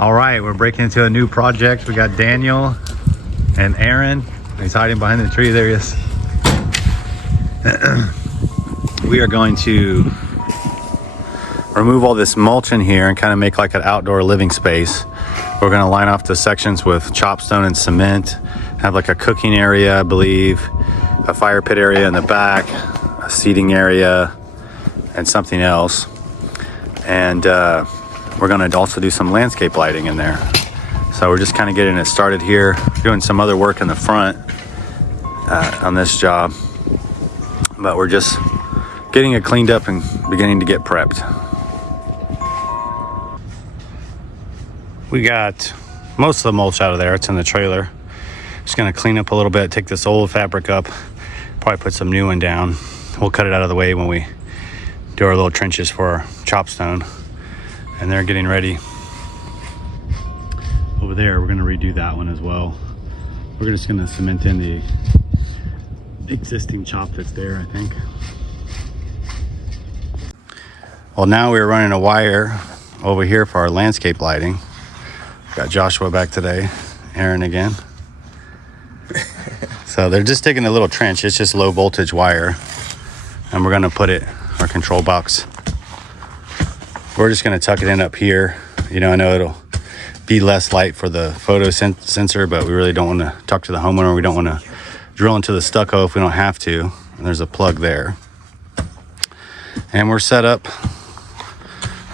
All right, we're breaking into a new project. We got Daniel and Aaron. He's hiding behind the tree. There he is. We are going to remove all this mulch in here and kind of make like an outdoor living space. We're going to line off the sections with chopstone and cement, have like a cooking area, I believe, a fire pit area in the back, a seating area, and something else. And we're going to also do some landscape lighting in there. So we're just kind of getting it started here, doing some other work in the front on this job. But we're just getting it cleaned up and beginning to get prepped. We got most of the mulch out of there. It's in the trailer. Just gonna clean up a little bit, take this old fabric up, probably put some new one down. We'll cut it out of the way when we do our little trenches for our chopstone. And they're getting ready. Over there, we're gonna redo that one as well. We're just gonna cement in the existing chop that's there, I think. Well, now we're running a wire over here for our landscape lighting. Got Joshua back today, Aaron again. So they're just digging a little trench. It's just low voltage wire. And we're gonna put it, our control box. We're just gonna tuck it in up here. You know, I know it'll be less light for the photo sensor, but we really don't wanna talk to the homeowner. We don't wanna drill into the stucco if we don't have to. And there's a plug there. And we're set up.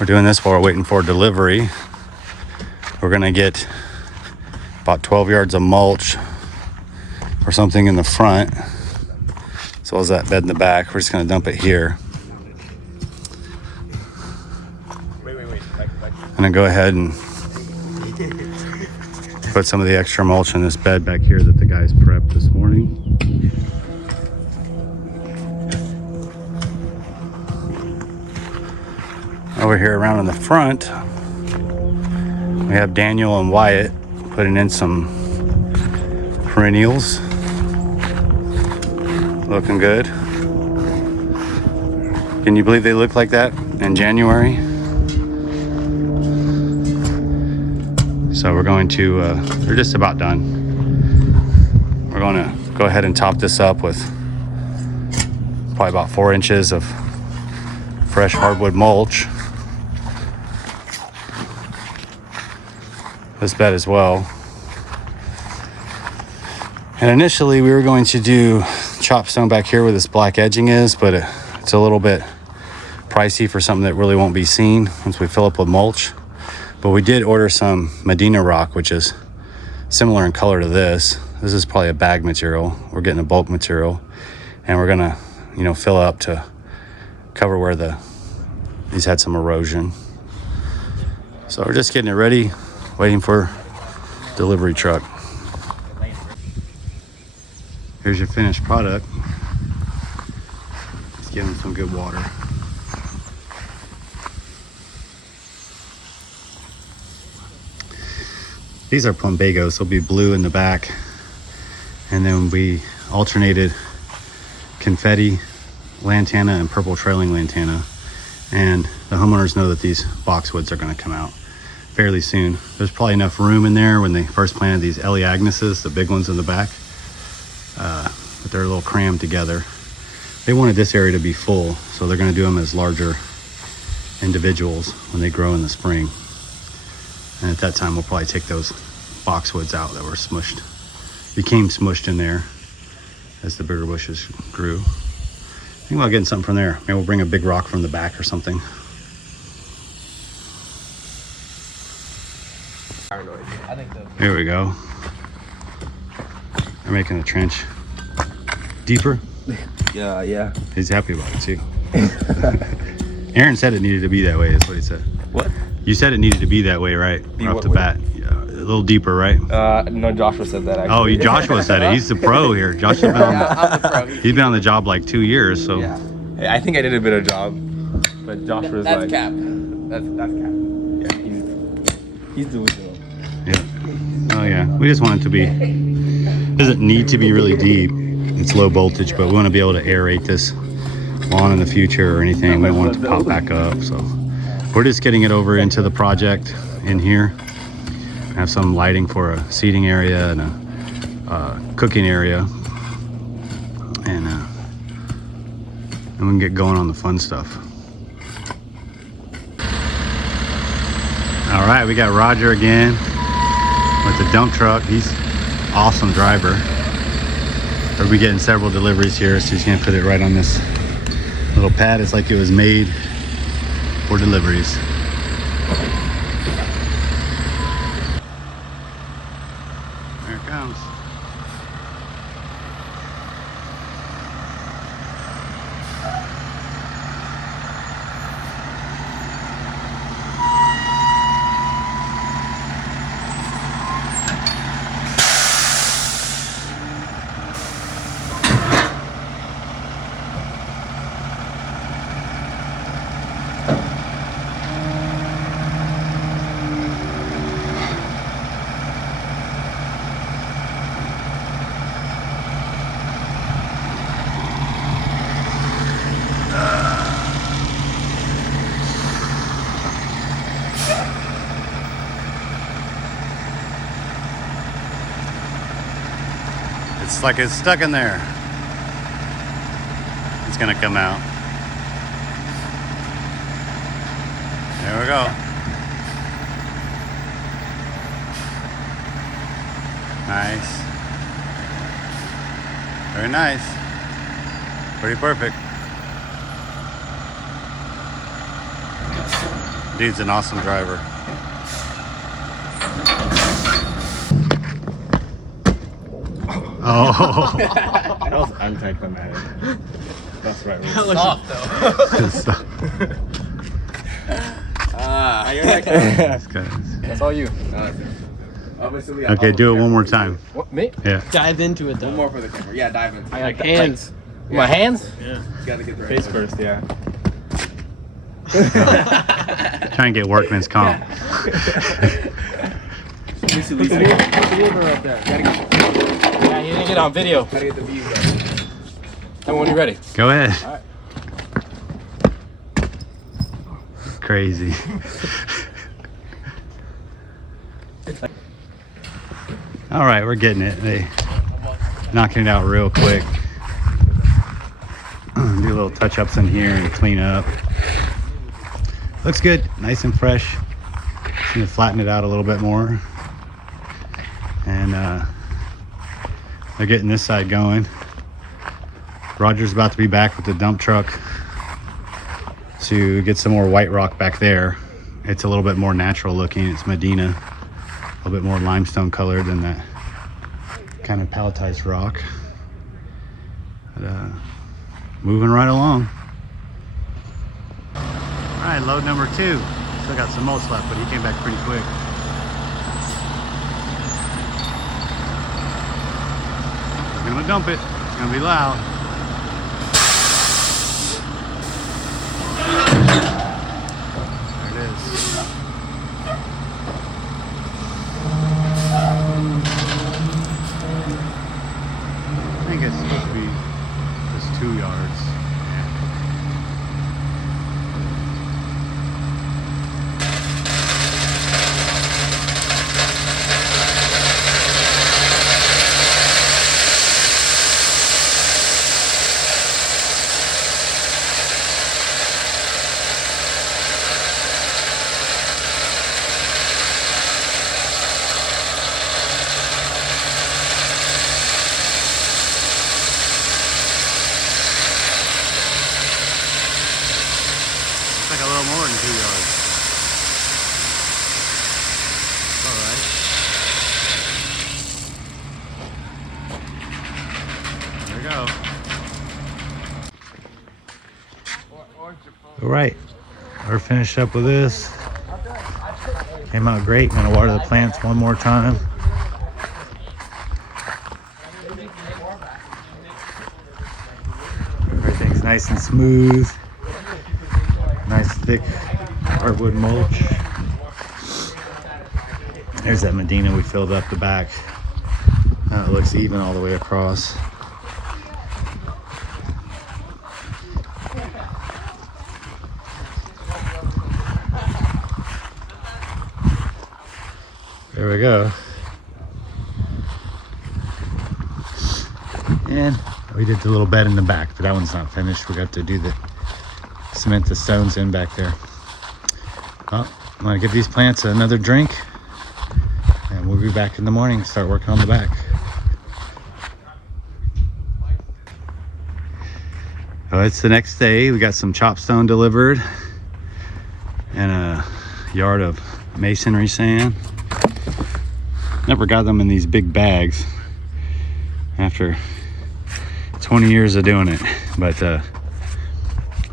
We're doing this while we're waiting for delivery. We're gonna get about 12 yards of mulch or something in the front, as well as that bed in the back. We're just gonna dump it here. I'm gonna go ahead and put some of the extra mulch in this bed back here that the guys prepped this morning. Over here around in the front, we have Daniel and Wyatt putting in some perennials. Looking good. Can you believe they look like that in January? So we're going to, they're just about done. We're going to go ahead and top this up with probably about 4 inches of fresh hardwood mulch. This bed as well. And initially we were going to do chopstone back here where this black edging is, but it's a little bit pricey for something that really won't be seen once we fill up with mulch. But we did order some Medina rock, which is similar in color to this. This is probably a bag material. We're getting a bulk material, and we're gonna, you know, fill up to cover where these had some erosion. So we're just getting it ready, waiting for delivery truck. Here's your finished product. Just give them some good water. These are plumbagos, they'll be blue in the back. And then we alternated confetti lantana and purple trailing lantana. And the homeowners know that these boxwoods are gonna come out fairly soon. There's probably enough room in there when they first planted these Ellie Agneses, the big ones in the back. But they're a little crammed together. They wanted this area to be full, so they're gonna do them as larger individuals when they grow in the spring. And at that time, we'll probably take those boxwoods out that were smushed, became smushed in there as the bigger bushes grew. I think about getting something from there. Maybe we'll bring a big rock from the back or something. Here we go. They're making the trench deeper. Yeah. He's happy about it too. Aaron said it needed to be that way, is what he said. What? You said it needed to be that way, right? Right off the bat. Yeah, a little deeper, right? No, Joshua said that actually. Oh, Joshua said it. He's the pro here. Joshua's been I'm the pro. he's been on the job like 2 years, so. Yeah. Hey, I think I did a better job, but Joshua's That's like... cap. That's cap. Yeah, he's delusional. Yeah. Oh yeah. We just want it to be, doesn't need to be really deep. It's low voltage, but we want to be able to aerate this lawn in the future or anything. We don't want it to pop back up, so. We're just getting it over into the project in here. Have some lighting for a seating area and a cooking area, and we can get going on the fun stuff. All right, we got Roger again with the dump truck. He's awesome driver. We'll be getting several deliveries here, so he's gonna put it right on this little pad. It's like it was made for deliveries. There it comes. It's like it's stuck in there. It's gonna come out. There we go. Nice. Very nice. Pretty perfect. Dude's an awesome driver. Oh. That was anticlimactic. That's right. That was soft though. You're like, That's all you. obviously. Okay, do it one more time. What, me? Yeah. Dive into it though. One more for the camera. Yeah, dive in. I got hands. My hands? Yeah. You gotta get the right face first. Yeah. Try and get workman's comp. Put the lever up there. Yeah, you didn't get on video. Gotta get the view. Tell me when you're ready. Go ahead. All right. Crazy. All right, we're getting it. They knocking it out real quick. Do a little touch-ups in here and clean up. Looks good, nice and fresh. Just gonna flatten it out a little bit more. And they're getting this side going. Roger's about to be back with the dump truck to get some more white rock back there. It's a little bit more natural looking. It's Medina, a little bit more limestone color than that kind of palletized rock. But, moving right along. All right, load number 2. Still got some mulch left, but he came back pretty quick. We're gonna dump it. It's gonna be loud. There it is. I think it's supposed to be just 2 yards. Like a little more than 2 yards. It's all right. There we go. All right, we're finished up with this. Came out great. Gonna water the plants one more time. Everything's nice and smooth. Nice thick hardwood mulch. There's that Medina we filled up the back. It looks even all the way across. There we go. And we did the little bed in the back, but that one's not finished. We got to do the cement the stones in back there. Well, I'm gonna give these plants another drink, and we'll be back in the morning, start working on the back. Oh, it's the next day. We got some chop stone delivered and a yard of masonry sand. Never got them in these big bags after 20 years of doing it, but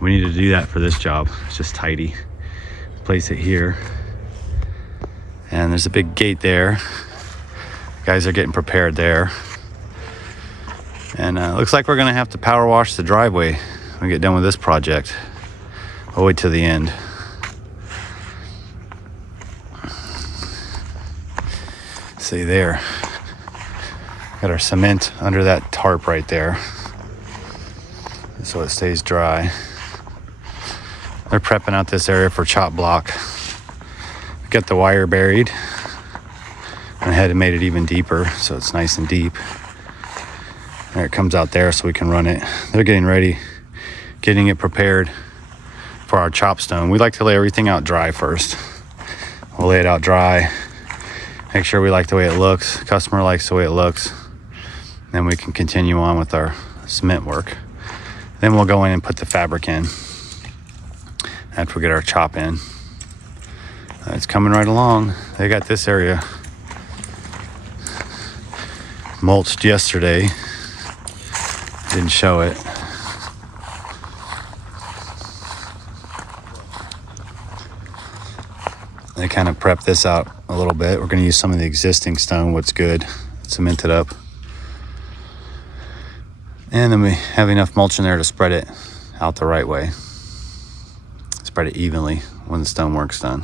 we need to do that for this job. It's just tidy. Place it here, and there's a big gate there. Guys are getting prepared there, and looks like we're gonna have to power wash the driveway when we get done with this project. I'll wait till the end. See there, got our cement under that tarp right there so it stays dry. They're prepping out this area for chop block. Got the wire buried. I had made it even deeper so it's nice and deep. There it comes out there so we can run it. They're getting ready, getting it prepared for our chop stone. We like to lay everything out dry first. We'll lay it out dry, make sure we like the way it looks. Customer likes the way it looks. Then we can continue on with our cement work. Then we'll go in and put the fabric in after we get our chop in. It's coming right along. They got this area mulched yesterday. Didn't show it. They kind of prepped this out a little bit. We're going to use some of the existing stone, what's good, cement it up. And then we have enough mulch in there to spread it out the right way. Spread it evenly when the stonework's done.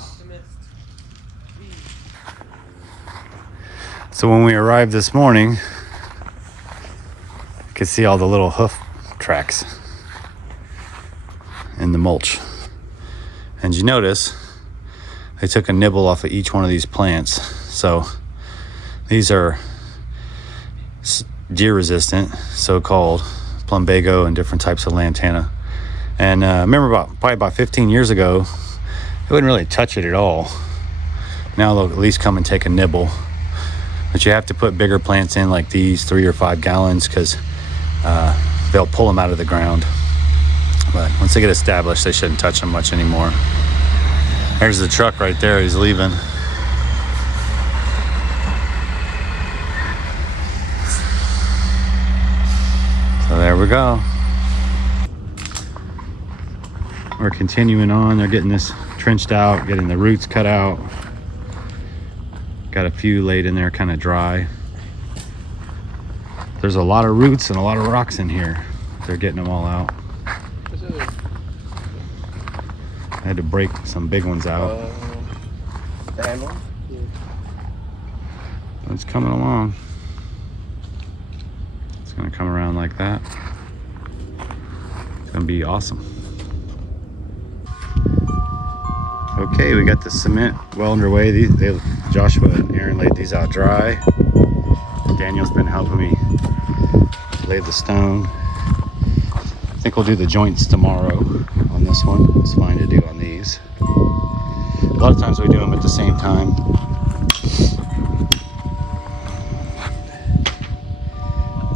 So when we arrived this morning, you could see all the little hoof tracks in the mulch. And you notice they took a nibble off of each one of these plants. So these are deer resistant, so-called plumbago and different types of lantana. And remember probably about 15 years ago, they wouldn't really touch it at all. Now they'll at least come and take a nibble. But you have to put bigger plants in like these, 3 or 5 gallons, because they'll pull them out of the ground. But once they get established, they shouldn't touch them much anymore. There's the truck right there, he's leaving. So there we go. We're continuing on. They're getting this trenched out, getting the roots cut out. Got a few laid in there kind of dry. There's a lot of roots and a lot of rocks in here. They're getting them all out. I had to break some big ones out. It's coming along. It's gonna come around like that. It's gonna be awesome. Okay, we got the cement well underway. Joshua and Aaron laid these out dry. Daniel's been helping me lay the stone. I think we'll do the joints tomorrow on this one. It's fine to do on these. A lot of times we do them at the same time.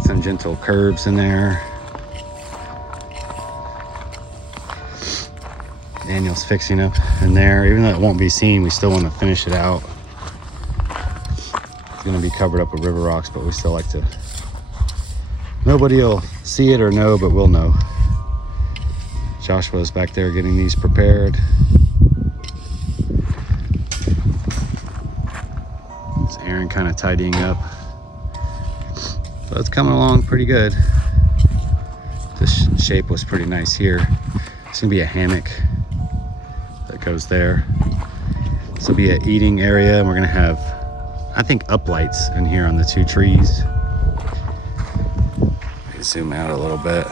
Some gentle curves in there. Daniel's fixing up in there. Even though it won't be seen, we still want to finish it out. It's going to be covered up with river rocks, but we still like to. Nobody will see it or know, but we'll know. Joshua's back there getting these prepared. It's Aaron kind of tidying up. So it's coming along pretty good. This shape was pretty nice here. It's going to be a hammock that goes there. This will be an eating area, and we're going to have, I think, uplights in here on the 2 trees. Let me zoom out a little bit.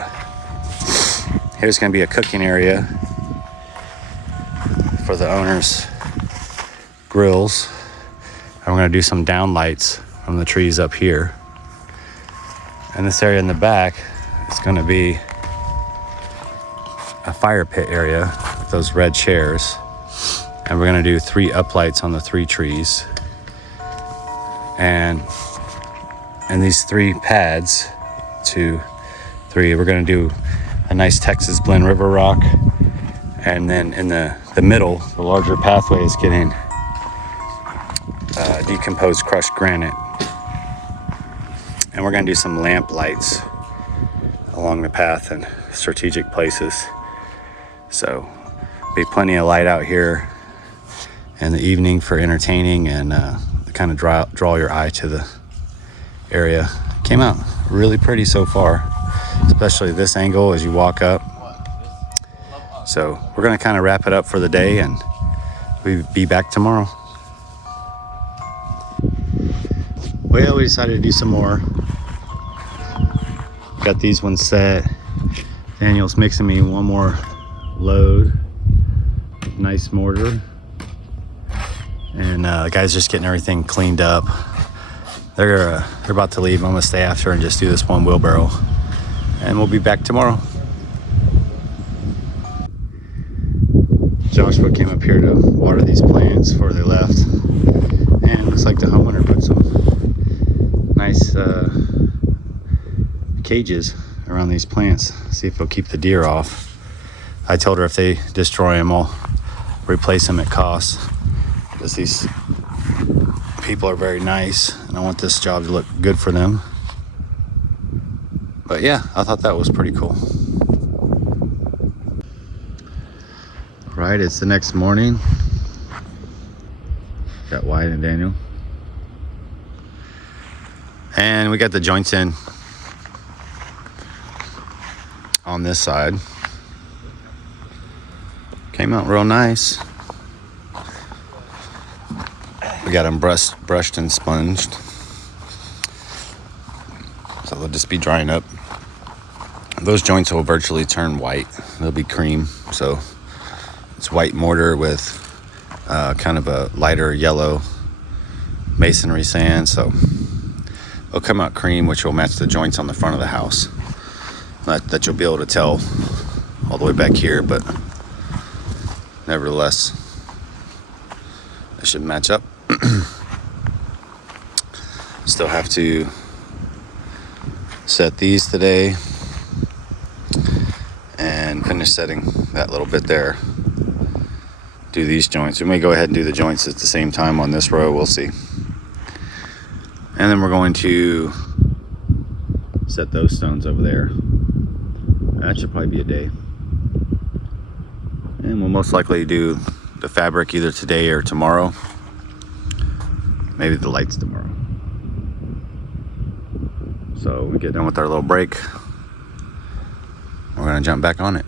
Here's going to be a cooking area for the owner's grills. And we're gonna do some down lights from the trees up here. And this area in the back is gonna be a fire pit area with those red chairs. And we're gonna do 3 uplights on the 3 trees. And these 3 pads, 2, 3, we're gonna do a nice Texas blend river rock. And then in the middle, the larger pathway is getting decomposed crushed granite. And we're gonna do some lamp lights along the path in strategic places. So be plenty of light out here in the evening for entertaining and kind of draw your eye to the area. Came out really pretty so far, especially this angle as you walk up. So we're gonna kind of wrap it up for the day, and we'll be back tomorrow. Well, we decided to do some more. Got these ones set. Daniel's mixing me one more load. Nice mortar. And the guys just getting everything cleaned up. They're about to leave. I'm gonna stay after and just do this one wheelbarrow. And we'll be back tomorrow. Joshua came up here to water these plants before they left. And it looks like the homeowner put some nice cages around these plants. See if he'll keep the deer off. I told her if they destroy them, I'll replace them at cost. Because these people are very nice and I want this job to look good for them. But yeah, I thought that was pretty cool. Right, it's the next morning. Got Wyatt and Daniel. And we got the joints in on this side. Came out real nice. We got them brushed and sponged. So they'll just be drying up. Those joints will virtually turn white. They'll be cream. So it's white mortar with kind of a lighter yellow masonry sand. So it'll come out cream, which will match the joints on the front of the house. Not that you'll be able to tell all the way back here, but nevertheless, it should match up. Still have to set these today and finish setting that little bit there. Do these joints. We may go ahead and do the joints at the same time on this row. We'll see. And then we're going to set those stones over there. That should probably be a day. And we'll most likely do the fabric either today or tomorrow. Maybe the lights tomorrow. So we get done with our little break. We're gonna jump back on it.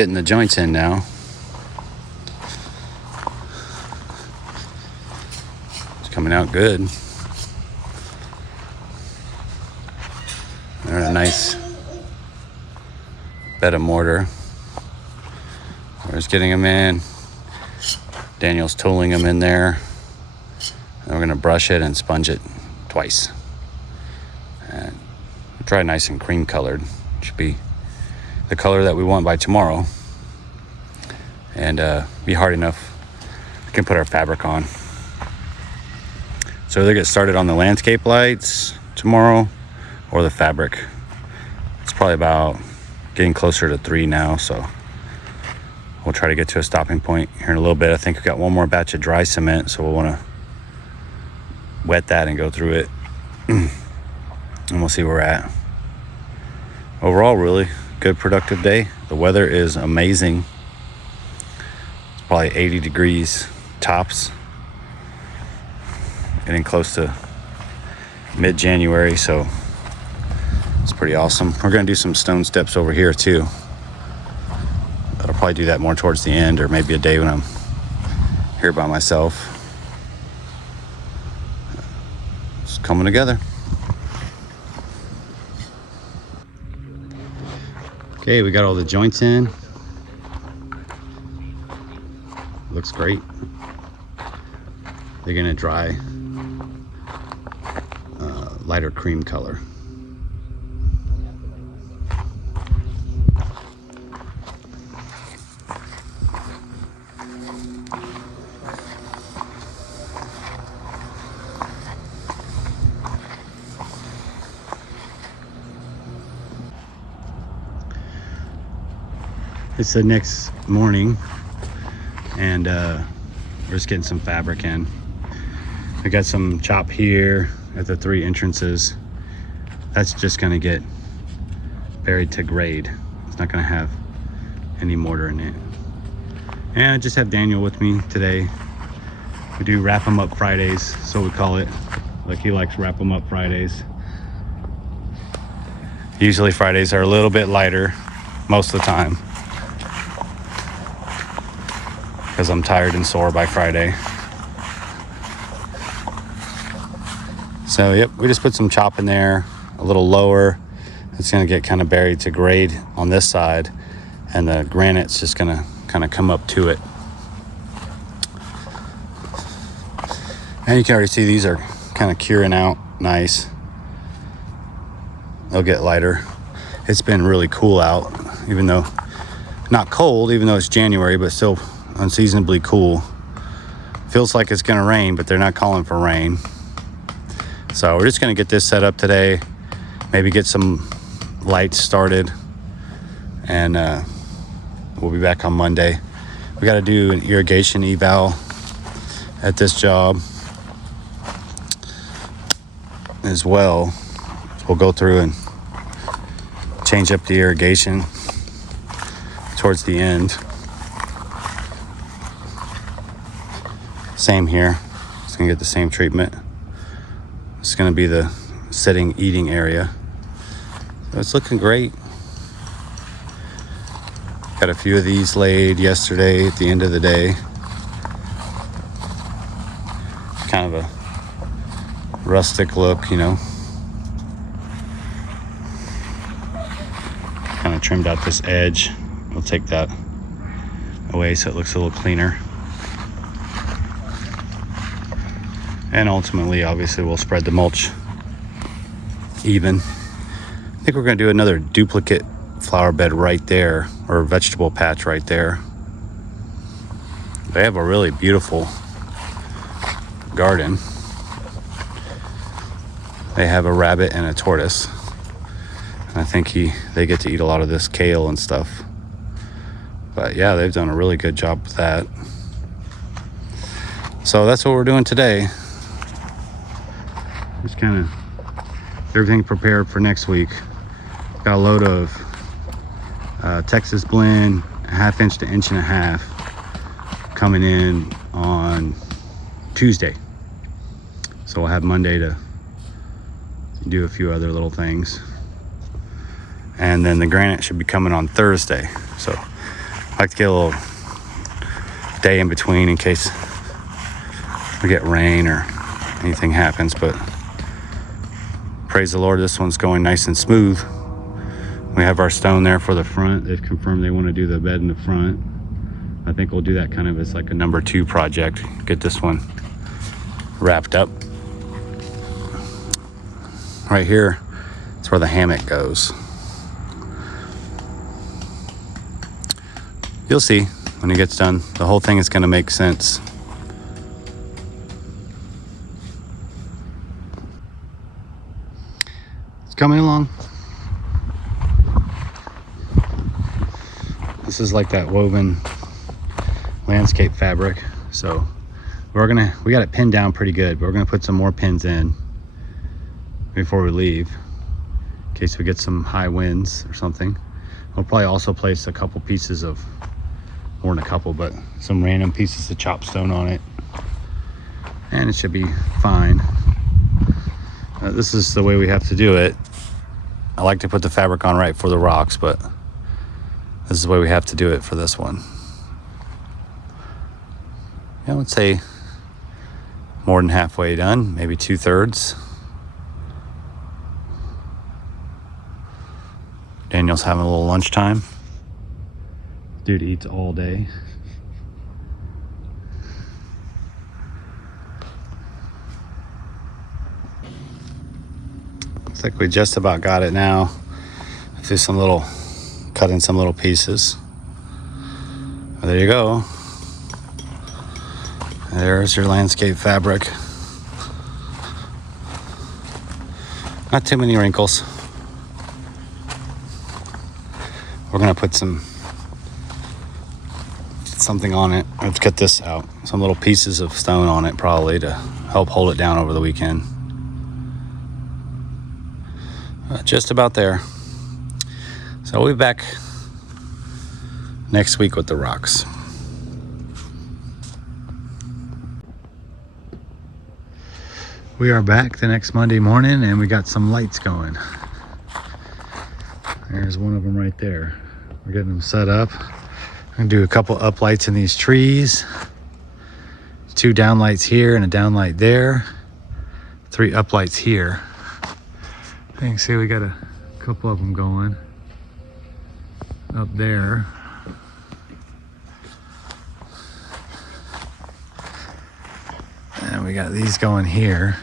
getting the joints in now. It's coming out good. They're a nice bed of mortar. We're just getting them in. Daniel's tooling them in there. And we're gonna brush it and sponge it twice. And dry nice and cream colored. Should be the color that we want by tomorrow. And be hard enough we can put our fabric on. So either get started on the landscape lights tomorrow or the fabric. It's probably about getting closer to 3 now, so we'll try to get to a stopping point here in a little bit. I think we've got one more batch of dry cement, so we'll want to wet that and go through it. And we'll see where we're at. Overall, really good, productive day. The weather is amazing. It's probably 80 degrees tops. Getting close to mid-January, so it's pretty awesome. We're going to do some stone steps over here too. I'll probably do that more towards the end, or maybe a day when I'm here by myself. It's coming together. Okay, we got all the joints in. Looks great. They're gonna dry lighter cream color. It's the next morning, and we're just getting some fabric in. We got some chop here at the 3 entrances. That's just gonna get buried to grade. It's not gonna have any mortar in it. And I just have Daniel with me today. We do wrap them up Fridays, so we call it. Like, he likes wrap them up Fridays. Usually Fridays are a little bit lighter most of the time, because I'm tired and sore by Friday. So yep, we just put some chop in there, a little lower. It's gonna get kind of buried to grade on this side, and the granite's just gonna kind of come up to it. And you can already see these are kind of curing out nice. They'll get lighter. It's been really cool out, even though not cold, even though it's January, but still unseasonably cool. Feels like it's gonna rain, but they're not calling for rain. So we're just gonna get this set up today, maybe get some lights started, and we'll be back on Monday. We gotta do an irrigation eval at this job as well. So we'll go through and change up the irrigation towards the end. Same here. It's gonna get the same treatment. It's gonna be the sitting, eating area. So it's looking great. Got a few of these laid yesterday at the end of the day. Kind of a rustic look, you know. Kind of trimmed out this edge. We'll take that away so it looks a little cleaner. And ultimately, obviously, we'll spread the mulch even. I think we're going to do another duplicate flower bed right there, or vegetable patch right there. They have a really beautiful garden. They have a rabbit and a tortoise. And I think they get to eat a lot of this kale and stuff. But yeah, they've done a really good job with that. So that's what we're doing today. Just kind of everything prepared for next week. Got a load of Texas blend, 1/2 inch to 1.5 inches coming in on Tuesday. So we'll have Monday to do a few other little things. And then the granite should be coming on Thursday. So like to get a little day in between in case we get rain or anything happens, but praise the Lord, this one's going nice and smooth. We have our stone there for the front. They've confirmed they want to do the bed in the front. I think we'll do that kind of as like a number 2 project. Get this one wrapped up. Right here, that's where the hammock goes. You'll see when it gets done. The whole thing is going to make sense. It's coming along. This is like that woven landscape fabric. So we got it pinned down pretty good, but we're gonna put some more pins in before we leave in case we get some high winds or something. We'll probably also place a couple pieces of, more than a couple, but some random pieces of chop stone on it, and it should be fine. This is the way we have to do it. I like to put the fabric on right for the rocks, but this is the way we have to do it for this one. I would say more than halfway done, maybe 2/3. Daniel's having a little lunchtime. Dude eats all day. Looks like we just about got it now. Do some little, cut in some little pieces. There you go. There's your landscape fabric. Not too many wrinkles. We're gonna put something on it. Let's get this out. Some little pieces of stone on it probably to help hold it down over the weekend. Just about there. So we'll be back next week with the rocks. We are back the next Monday morning and we got some lights going. There's one of them right there. We're getting them set up. I'm gonna do a couple up lights in these trees. 2 down lights here and a down light there. 3 up lights here. You can see we got a couple of them going up there. And we got these going here.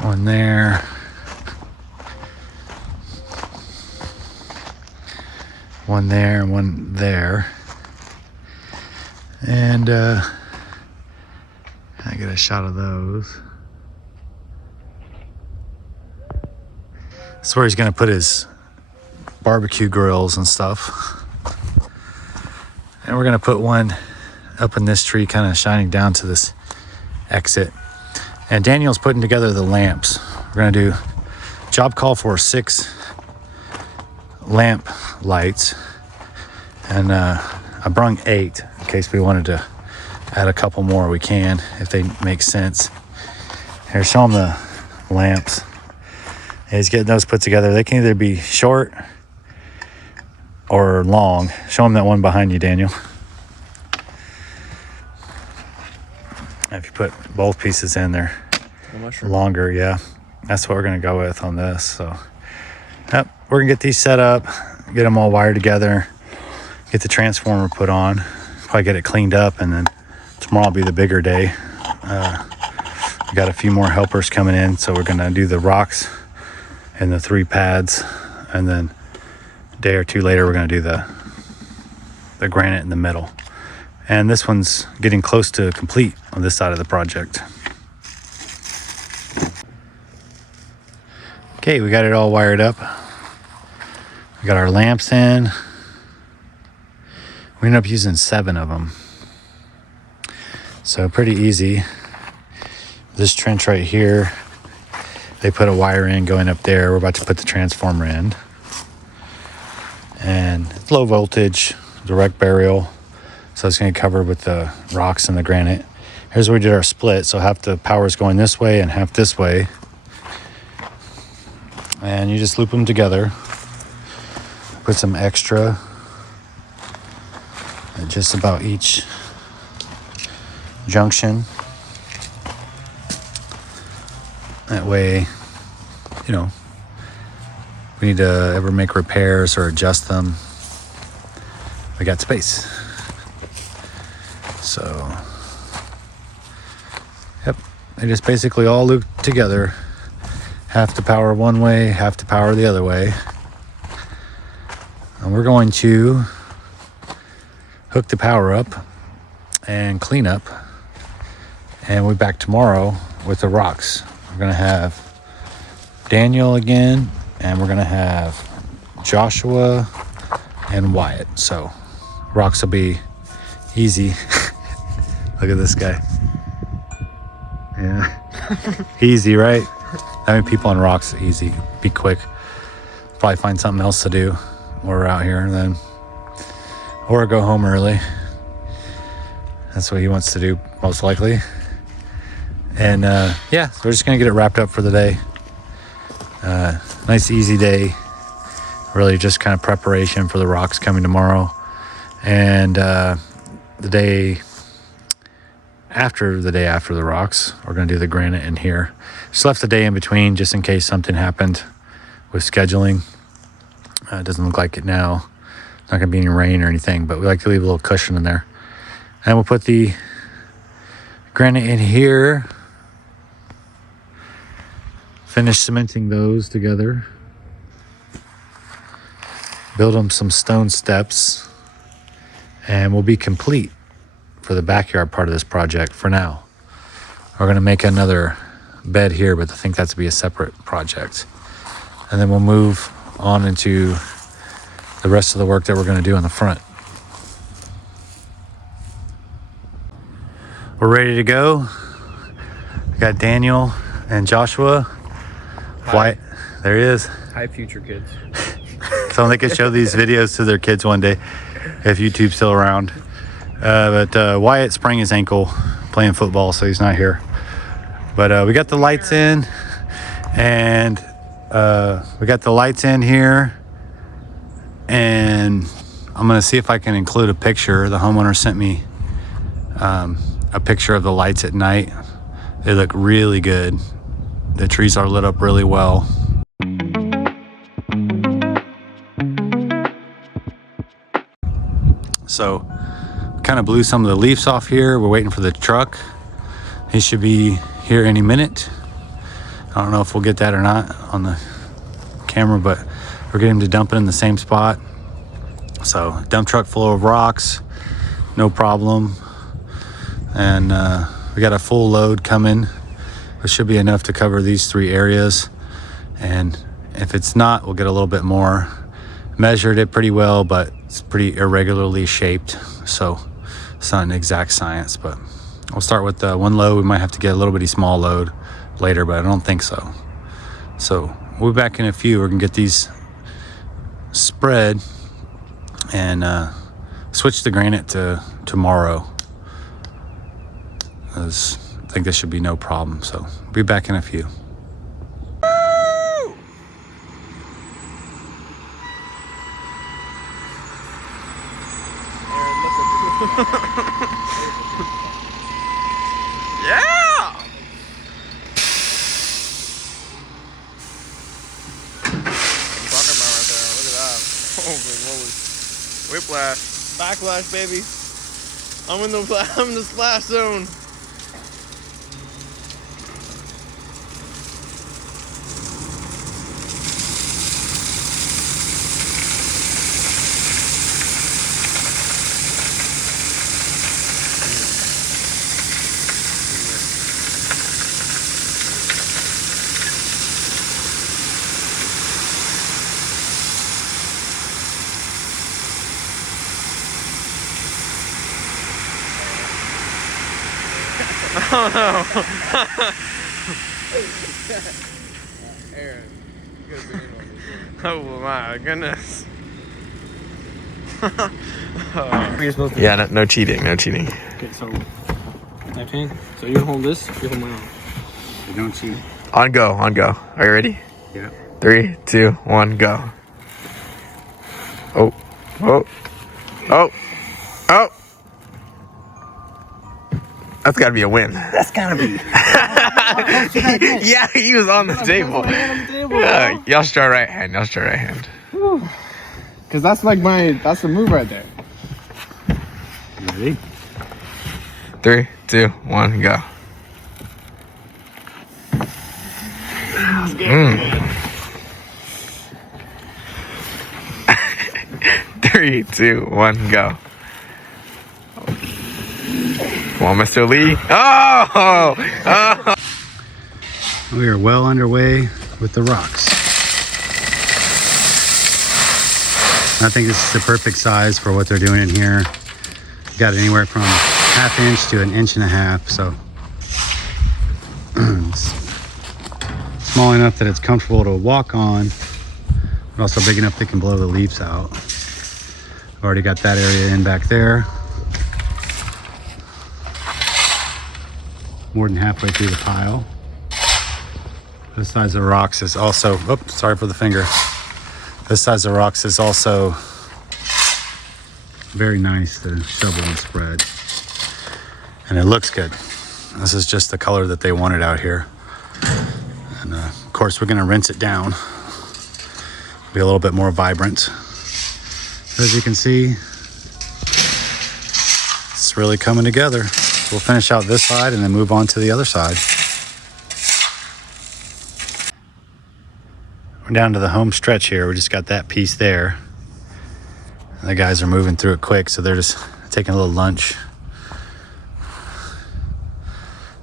One there. One there and one there. And I get a shot of those. That's where he's gonna put his barbecue grills and stuff. And we're gonna put one up in this tree, kind of shining down to this exit. And Daniel's putting together the lamps. We're gonna do job call for 6 lamp lights. And I brung 8 in case we wanted to add a couple more. We can, if they make sense. Here, show him the lamps. He's getting those put together. They can either be short or long. Show him that one behind you, Daniel. If you put both pieces in there, longer, yeah. That's what we're gonna go with on this. So, yep, we're gonna get these set up, get them all wired together, get the transformer put on, probably get it cleaned up, and then tomorrow will be the bigger day. We got a few more helpers coming in, so we're gonna do the rocks and the 3 pads, and then a day or 2 later we're gonna do the granite in the middle. And this one's getting close to complete on this side of the project. Okay, we got it all wired up. We got our lamps in. We ended up using 7 of them. So pretty easy. This trench right here, they put a wire in going up there. We're about to put the transformer in. And it's low voltage, direct burial. So it's going to cover with the rocks and the granite. Here's where we did our split. So half the power is going this way and half this way. And you just loop them together. Put some extra at just about each junction. That way, you know, we need to ever make repairs or adjust them, we got space. So, yep, they just basically all loop together. Half to power one way, half to power the other way. And we're going to hook the power up and clean up. And we'll be back tomorrow with the rocks. We're gonna have Daniel again, and we're gonna have Joshua and Wyatt. So rocks will be easy. Look at this guy. Yeah. Easy, right? Having people on rocks is easy. Be quick. Probably find something else to do while we're out here then. Or go home early. That's what he wants to do, most likely. And yeah, so we're just gonna get it wrapped up for the day. Nice easy day. Really just kind of preparation for the rocks coming tomorrow. And the day after the rocks, we're gonna do the granite in here. Just left the day in between just in case something happened with scheduling. It doesn't look like it now. It's not gonna be any rain or anything, but we like to leave a little cushion in there. And we'll put the granite in here. Finish cementing those together. Build them some stone steps. And we'll be complete for the backyard part of this project for now. We're gonna make another bed here, but I think that's to be a separate project. And then we'll move on into the rest of the work that we're gonna do on the front. We're ready to go. We got Daniel and Joshua. Wyatt, there he is. Hi, future kids. So they could show these videos to their kids one day if YouTube's still around. But Wyatt sprained his ankle playing football, so he's not here. But we got the lights in, and we got the lights in here. And I'm gonna see if I can include a picture. The homeowner sent me a picture of the lights at night. They look really good. The trees are lit up really well. So kind of blew some of the leaves off here. We're waiting for the truck. He should be here any minute. I don't know if we'll get that or not on the camera, but we're getting him to dump it in the same spot. So dump truck full of rocks, no problem. And we got a full load coming. It should be enough to cover these 3 areas. And if it's not, we'll get a little bit more. Measured it pretty well, but it's pretty irregularly shaped. So it's not an exact science, but we'll start with one load. We might have to get a little bitty small load later, but I don't think so. So we'll be back in a few. We're gonna get these spread and switch the granite to tomorrow. I think this should be no problem. So we'll be back in a few. Yeah! I'm talking about right there. Look at that. Holy moly. Whiplash. Backlash, baby. I'm in the splash zone. Oh no. Aaron, you gotta be in on this. Oh my goodness. You're supposed to. Yeah, no cheating, no cheating. Okay, so left hand. So you hold this. You hold my arm. You don't cheat. On go. Are you ready? Yeah. 3, 2, 1, go. Oh, oh, oh, oh. That's gotta be a win. That's gotta be. Yeah, he was on the table. Y'all start right hand. Cause that's the move right there. Ready? 3, 2, 1, go. 3, 2, 1, go. Come on, Mr. Lee. Oh! We are well underway with the rocks. I think this is the perfect size for what they're doing in here. Got anywhere from 1/2 inch to 1.5 inches, so it's small enough that it's comfortable to walk on, but also big enough they can blow the leaves out. I've already got that area in back there. More than halfway through the pile. This size of rocks is also, oops, sorry for the finger. This size of rocks is also very nice to shovel and spread. And it looks good. This is just the color that they wanted out here. And of course we're gonna rinse it down. Be a little bit more vibrant. As you can see, it's really coming together. We'll finish out this side and then move on to the other side. We're down to the home stretch here. We just got that piece there. And the guys are moving through it quick, so they're just taking a little lunch.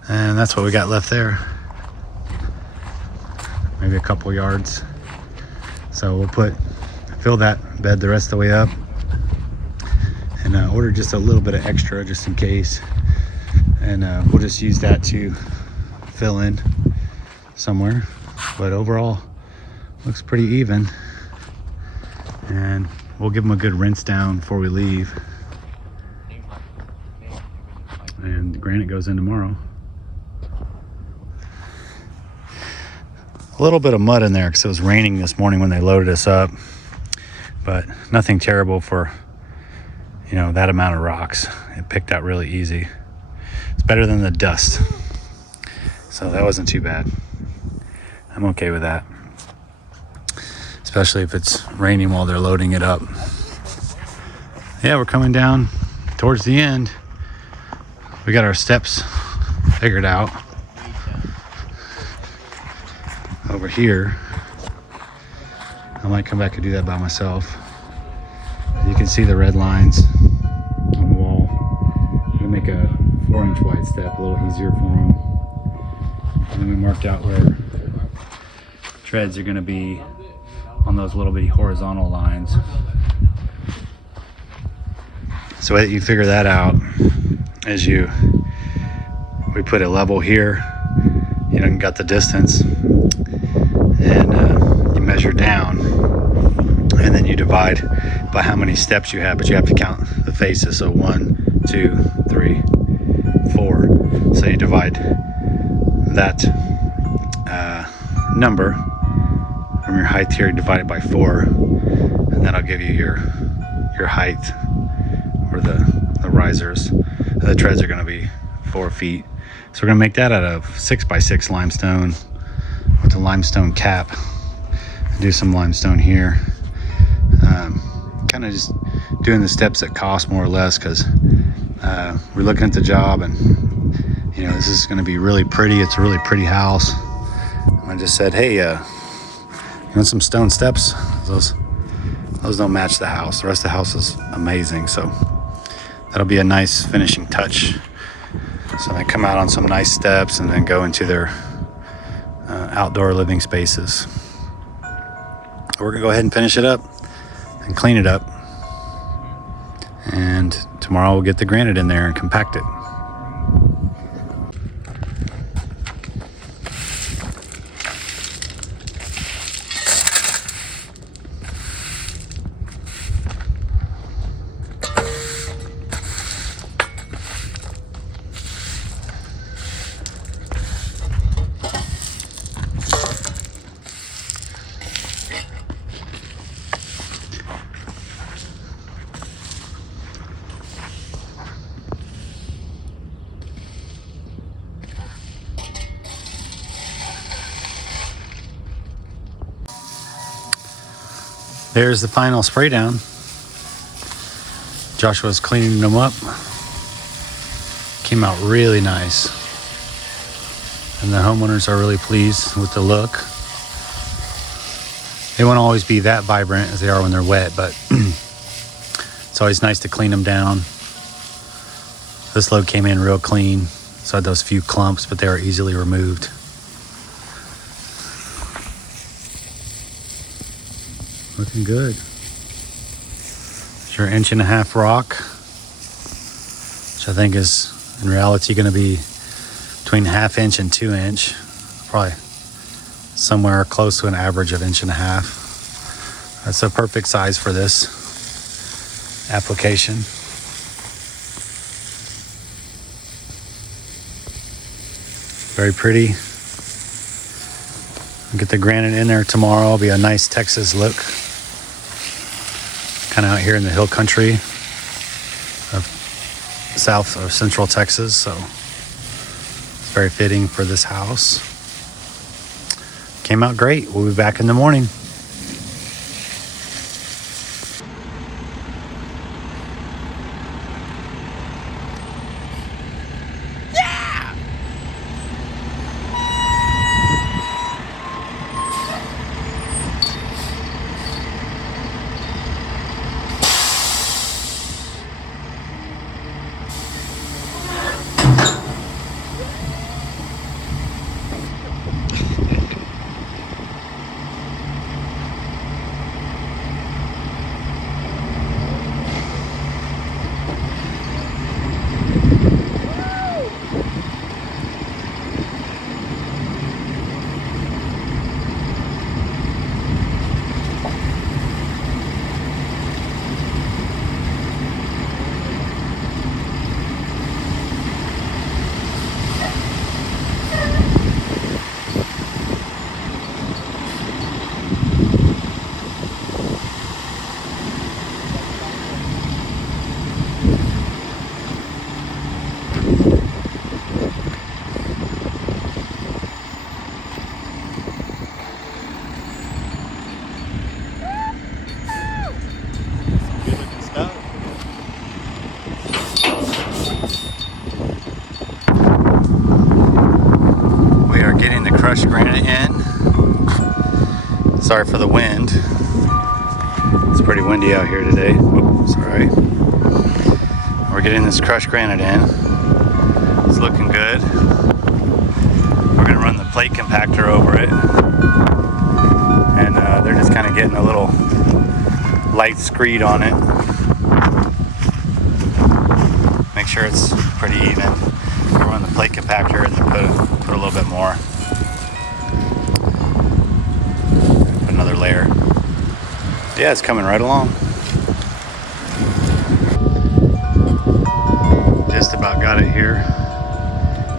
And that's what we got left there. Maybe a couple yards. So we'll fill that bed the rest of the way up. And order just a little bit of extra just in case. And we'll just use that to fill in somewhere. But overall, looks pretty even. And we'll give them a good rinse down before we leave. And the granite goes in tomorrow. A little bit of mud in there because it was raining this morning when they loaded us up. But nothing terrible for, you know, that amount of rocks. It picked out really easy. It's better than the dust. So that wasn't too bad. I'm okay with that. Especially if it's raining while they're loading it up. Yeah, we're coming down towards the end. We got our steps figured out. Over here. I might come back and do that by myself. You can see the red lines on the wall. I'm gonna make a 4-inch wide step a little easier for them. And then we marked out where treads are gonna be on those little bitty horizontal lines. So the way that you figure that out is we put a level here, you know, got the distance, and you measure down, and then you divide by how many steps you have, but you have to count the faces. So 1, 2, 3, 4. So you divide that number from your height here, divide it by 4, and that'll give you your height, or the risers. The treads are going to be 4 feet. So we're going to make that out of 6x6 limestone with a limestone cap. Do some limestone here. Kind of just doing the steps that cost more or less, because we're looking at the job, and you know, this is going to be really pretty. It's a really pretty house. And I just said, hey, you want some stone steps? Those don't match the house. The rest of the house is amazing. So that'll be a nice finishing touch. So they come out on some nice steps and then go into their outdoor living spaces. We're gonna go ahead and finish it up and clean it up. And tomorrow we'll get the granite in there and compact it. There's the final spray down. Joshua's cleaning them up. Came out really nice. And the homeowners are really pleased with the look. They won't always be that vibrant as they are when they're wet, but it's always nice to clean them down. This load came in real clean. So I had those few clumps, but they were easily removed. Looking good. It's your 1.5-inch rock, which I think is in reality going to be between 1/2 inch and 2 inch, probably somewhere close to an average of 1.5 inches. That's a perfect size for this application. Very pretty. Get the granite in there tomorrow. It'll be a nice Texas look. Kind of out here in the hill country of south or central Texas, so it's very fitting for this house. Came out great. We'll be back in the morning. Crushed granite in. Sorry for the wind. It's pretty windy out here today. Oops, sorry. We're getting this crushed granite in. It's looking good. We're gonna run the plate compactor over it. And they're just kind of getting a little light screed on it. Make sure it's pretty even. We'll run the plate compactor and put a little bit more. Another layer. Yeah, it's coming right along. Just about got it here.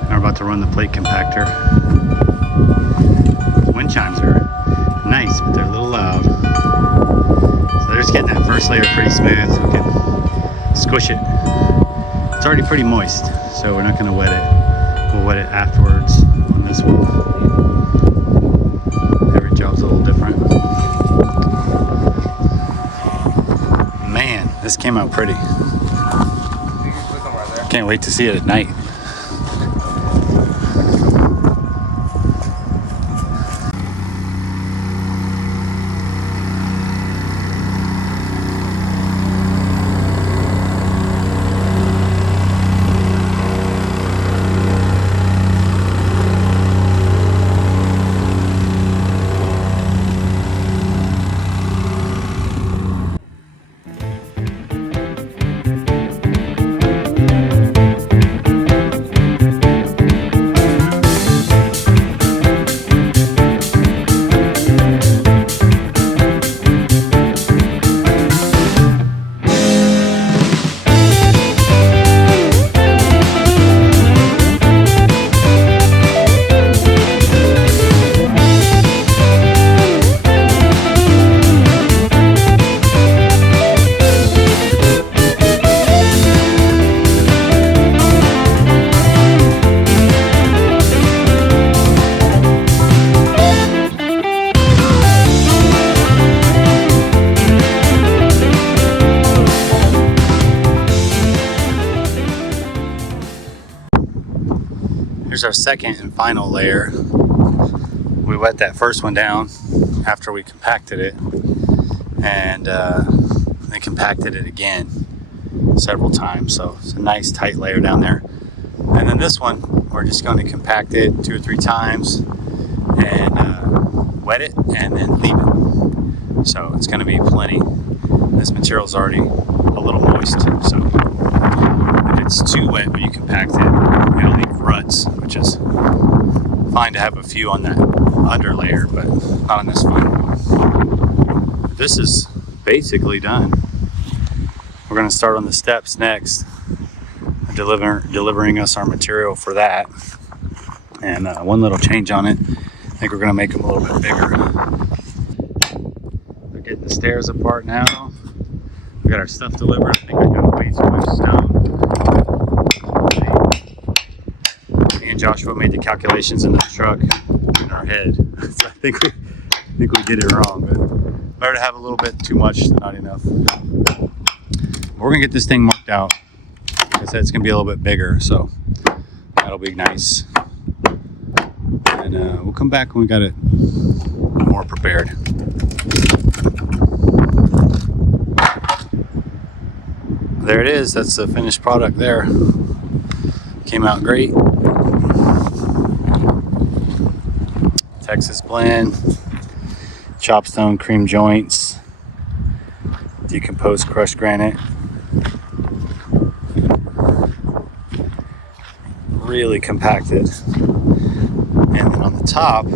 And we're about to run the plate compactor. Wind chimes are nice, but they're a little loud. So they're just getting that first layer pretty smooth so we can squish it. It's already pretty moist, so we're not going to wet it. We'll wet it afterwards on this one. Every job's a little different. Man, this came out pretty. Can't wait to see it at night. Here's our second and final layer. We wet that first one down after we compacted it, and then compacted it again several times. So it's a nice tight layer down there. And then this one, we're just going to compact it 2 or 3 times and wet it and then leave it. So it's going to be plenty. This material's already a little moist, so if it's too wet when you compact it, it'll leave ruts, which is fine to have a few on that under layer, but not on this one. This is basically done. We're going to start on the steps next, delivering us our material for that. And one little change on it, I think we're going to make them a little bit bigger. We're getting the stairs apart now. We got our stuff delivered. I think I got way too much stone. Me and Joshua made the calculations in the truck in our head. So I think we did it wrong, but better to have a little bit too much than not enough. We're gonna get this thing marked out. Like I said, it's gonna be a little bit bigger, so that'll be nice. And we'll come back when we got it more prepared. There it is. That's the finished product there. Came out great. Texas blend, chopstone cream joints, decomposed crushed granite. Really compacted. And then on the top,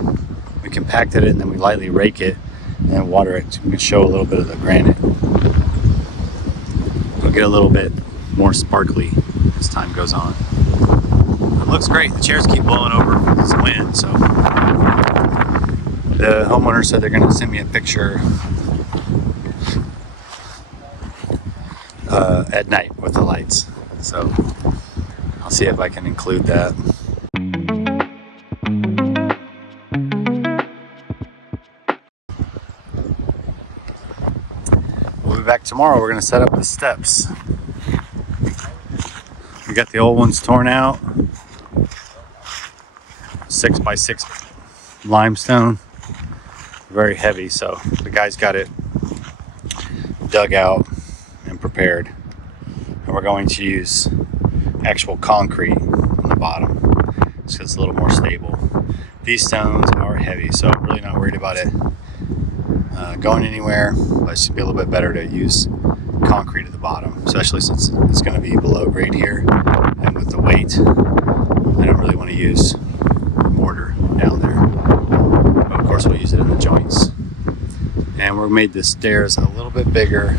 we compacted it and then we lightly rake it and water it to show a little bit of the granite. It'll get a little bit more sparkly as time goes on. It looks great. The chairs keep blowing over with this wind, so the homeowner said they're going to send me a picture at night with the lights. So I'll see if I can include that. We'll be back tomorrow. We're going to set up the steps. We got the old ones torn out. 6x6 limestone. Very heavy, so the guys got it dug out and prepared. And we're going to use actual concrete on the bottom so it's a little more stable. These stones are heavy, so I'm really not worried about it going anywhere, but it should be a little bit better to use concrete at the bottom, especially since it's going to be below grade here, and with the weight I don't really want to use mortar down there, but of course we'll use it in the joints. And we made the stairs a little bit bigger.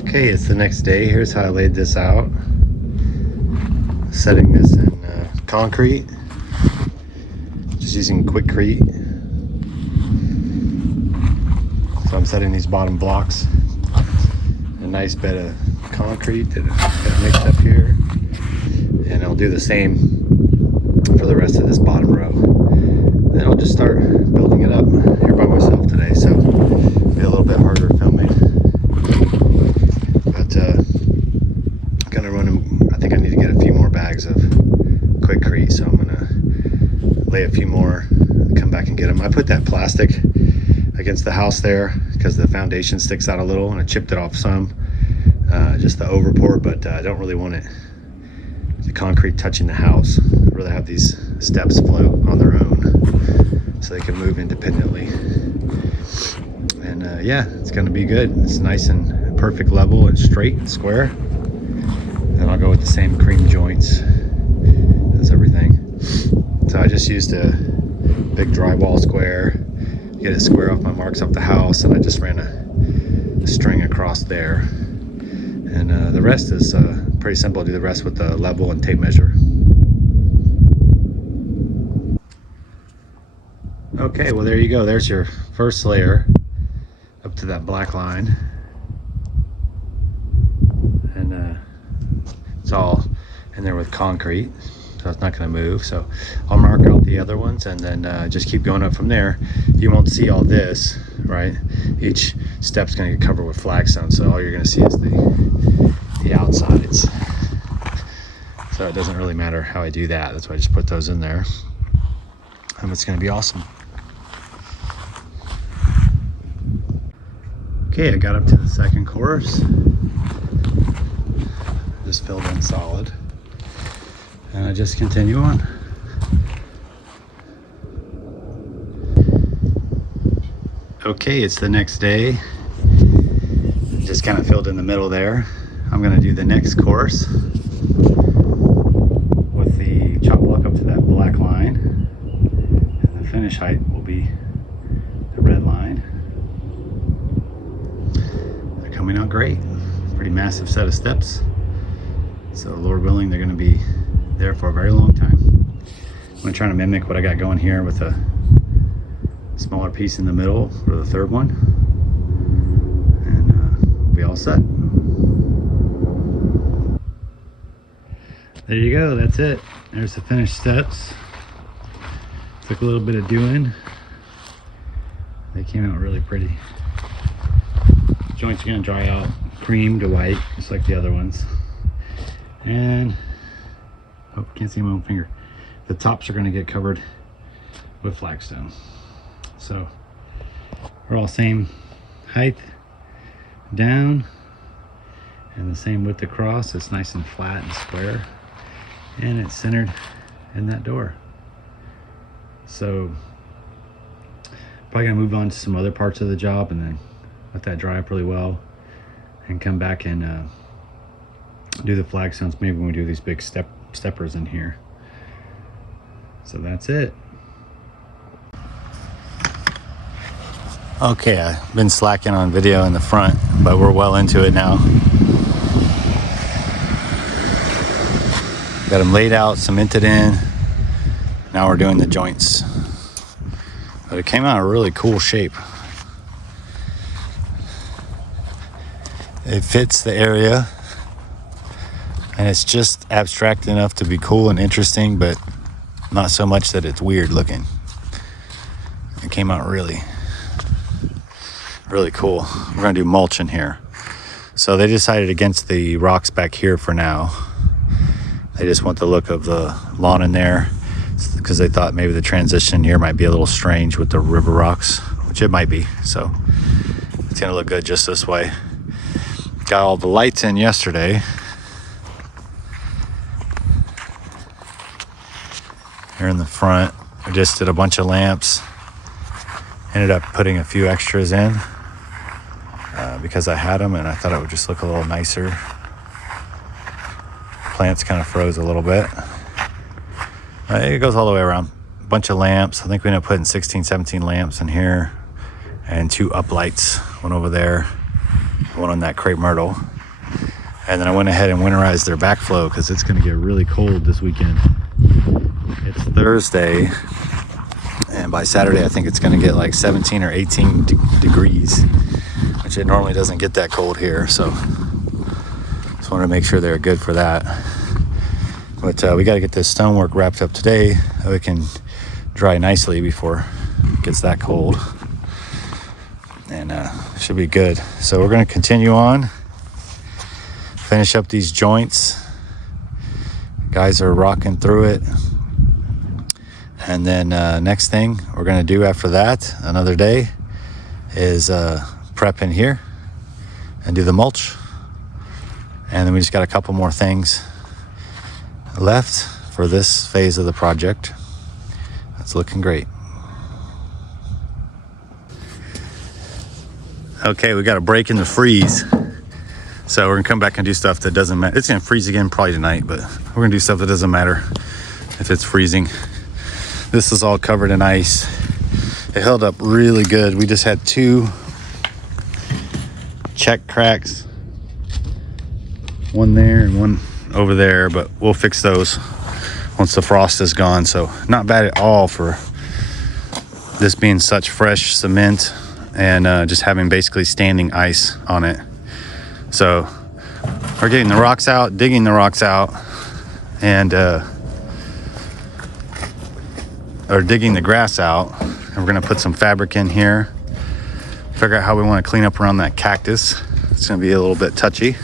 Okay, it's the next day. Here's how I laid this out. Setting this in concrete, just using Quickcrete. So I'm setting these bottom blocks, a nice bed of concrete that got mixed up here, and I'll do the same for the rest of this bottom row. Then I'll just start building it up here by myself today, so it'll be a little bit harder filming. But I'm gonna run them. I think I need to get a few more bags of Quickcrete, so I'm gonna lay a few more, come back and get them. I put that plastic against the house there because the foundation sticks out a little, and I chipped it off some, just the over pour, but I don't really want it, the concrete touching the house. I'd rather have these steps float on their own so they can move independently. And yeah, it's gonna be good. It's nice and perfect level and straight and square. And I'll go with the same cream joints as everything. So I just used a big drywall square, get it square off my marks off the house, and I just ran a string across there. And the rest is pretty simple. I do the rest with the level and tape measure. Okay, well there you go. There's your first layer up to that black line. And it's all in there with concrete, so it's not going to move. So I'll mark out the other ones and then just keep going up from there. You won't see all this, right? Each step's going to get covered with flagstone, so all you're going to see is the outsides. So doesn't really matter how I do that. That's why I just put those in there. And it's gonna be awesome. Okay, I got up to the second course. Just filled in solid. And I just continue on. Okay, it's the next day. Just kind of filled in the middle there. I'm gonna do the next course with the chop block up to that black line. And the finish height will be the red line. They're coming out great. Pretty massive set of steps. So Lord willing, they're gonna be there for a very long time. I'm gonna try to mimic what I got going here with a smaller piece in the middle for the third one. And we'll be all set. There you go, that's it. There's the finished steps. Took a little bit of doing. They came out really pretty. Joints are gonna dry out cream to white, just like the other ones. And, oh, can't see my own finger. The tops are gonna get covered with flagstone. So, we're all same height down, and the same width across. It's nice and flat and square. And it's centered in that door. So probably gonna move on to some other parts of the job and then let that dry up really well and come back and do the flagstones maybe when we do these big steppers in here. So that's it. Okay, I've been slacking on video in the front, but we're well into it now. Got them laid out, cemented in. Now we're doing the joints. But it came out in a really cool shape. It fits the area. And it's just abstract enough to be cool and interesting, but not so much that it's weird looking. It came out really cool. We're gonna do mulch in here. So they decided against the rocks back here for now. They just want the look of the lawn in there because they thought maybe the transition here might be a little strange with the river rocks, which it might be. So it's gonna look good just this way. Got all the lights in yesterday. Here in the front, I just did a bunch of lamps. Ended up putting a few extras in because I had them and I thought it would just look a little nicer. Plants kind of froze a little bit. It goes all the way around. A bunch of lamps. I think we ended up putting 16, 17 lamps in here and 2 up lights. One over there, one on that crepe myrtle. And then I went ahead and winterized their backflow because it's going to get really cold this weekend. It's Thursday, and by Saturday I think it's going to get like 17 or 18 degrees, which it normally doesn't get that cold here. So just wanted to make sure they're good for that. But we got to get this stonework wrapped up today so it can dry nicely before it gets that cold. And should be good. So we're going to continue on, finish up these joints. Guys are rocking through it. And then next thing we're going to do after that, another day, is prep in here and do the mulch. And then we just got a couple more things left for this phase of the project. That's looking great. Okay, we got a break in the freeze. So we're gonna come back and do stuff that doesn't matter. It's gonna freeze again probably tonight, but we're gonna do stuff that doesn't matter if it's freezing. This is all covered in ice. It held up really good. We just had 2 check cracks. One there and one over there, but we'll fix those once the frost is gone. So not bad at all for this being such fresh cement and just having basically standing ice on it. So we're getting the rocks out, digging the rocks out, and or digging the grass out. And we're gonna put some fabric in here, figure out how we want to clean up around that cactus. It's gonna be a little bit touchy.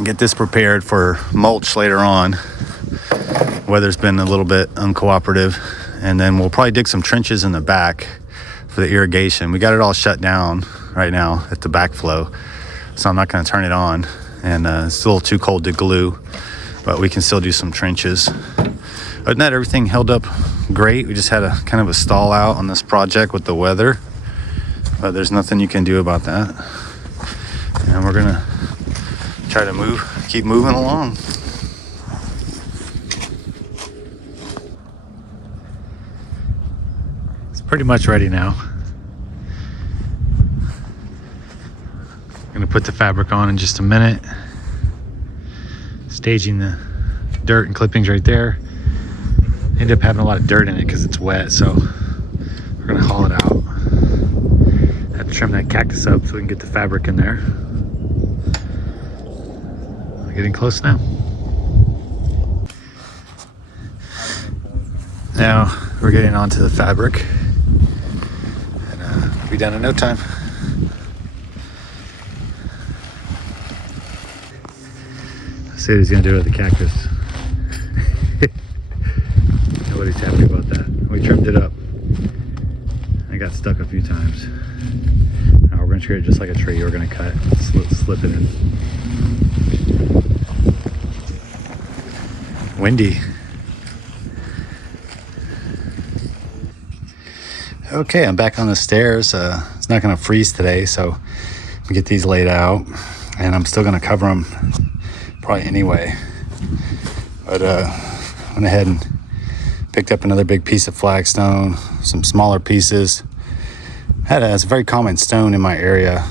and get this prepared for mulch later on. Weather's been a little bit uncooperative, and then we'll probably dig some trenches in the back for the irrigation. We got it all shut down right now at the backflow, so I'm not going to turn it on, and it's still too cold to glue, but we can still do some trenches. Other than that, everything held up great. We just had a kind of a stall out on this project with the weather, but there's nothing you can do about that, and we're gonna try to keep moving along. It's pretty much ready now. I'm gonna put the fabric on in just a minute. Staging the dirt and clippings right there. End up having a lot of dirt in it because it's wet, so we're gonna haul it out. Have to trim that cactus up so we can get the fabric in there. We're getting close now. Now we're getting onto the fabric, and we'll be done in no time. Let's see what he's gonna do with the cactus. Nobody's happy about that. We trimmed it up. I got stuck a few times. Now we're gonna treat it just like a tree. We're gonna cut, slip it in. Windy. Okay, I'm back on the stairs. It's not gonna freeze today, so we get these laid out, and I'm still gonna cover them probably anyway. But went ahead and picked up another big piece of flagstone, some smaller pieces. It's a very common stone in my area,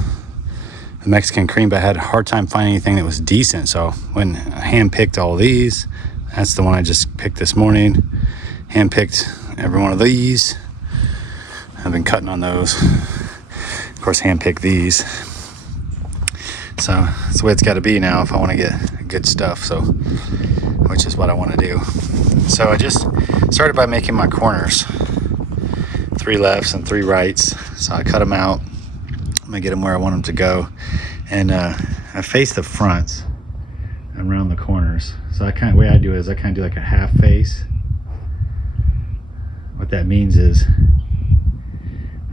the Mexican cream, but I had a hard time finding anything that was decent. So when I hand-picked all these, that's the one I just picked this morning. Hand-picked every one of these. I've been cutting on those. Of course, hand-picked these. So that's the way it's got to be now if I want to get good stuff, so which is what I want to do. So I just started by making my corners, 3 lefts and 3 rights. So I cut them out. I'm gonna get them where I want them to go, and I face the fronts and around the corners. So the way I do it is I kind of do like a half face. What that means is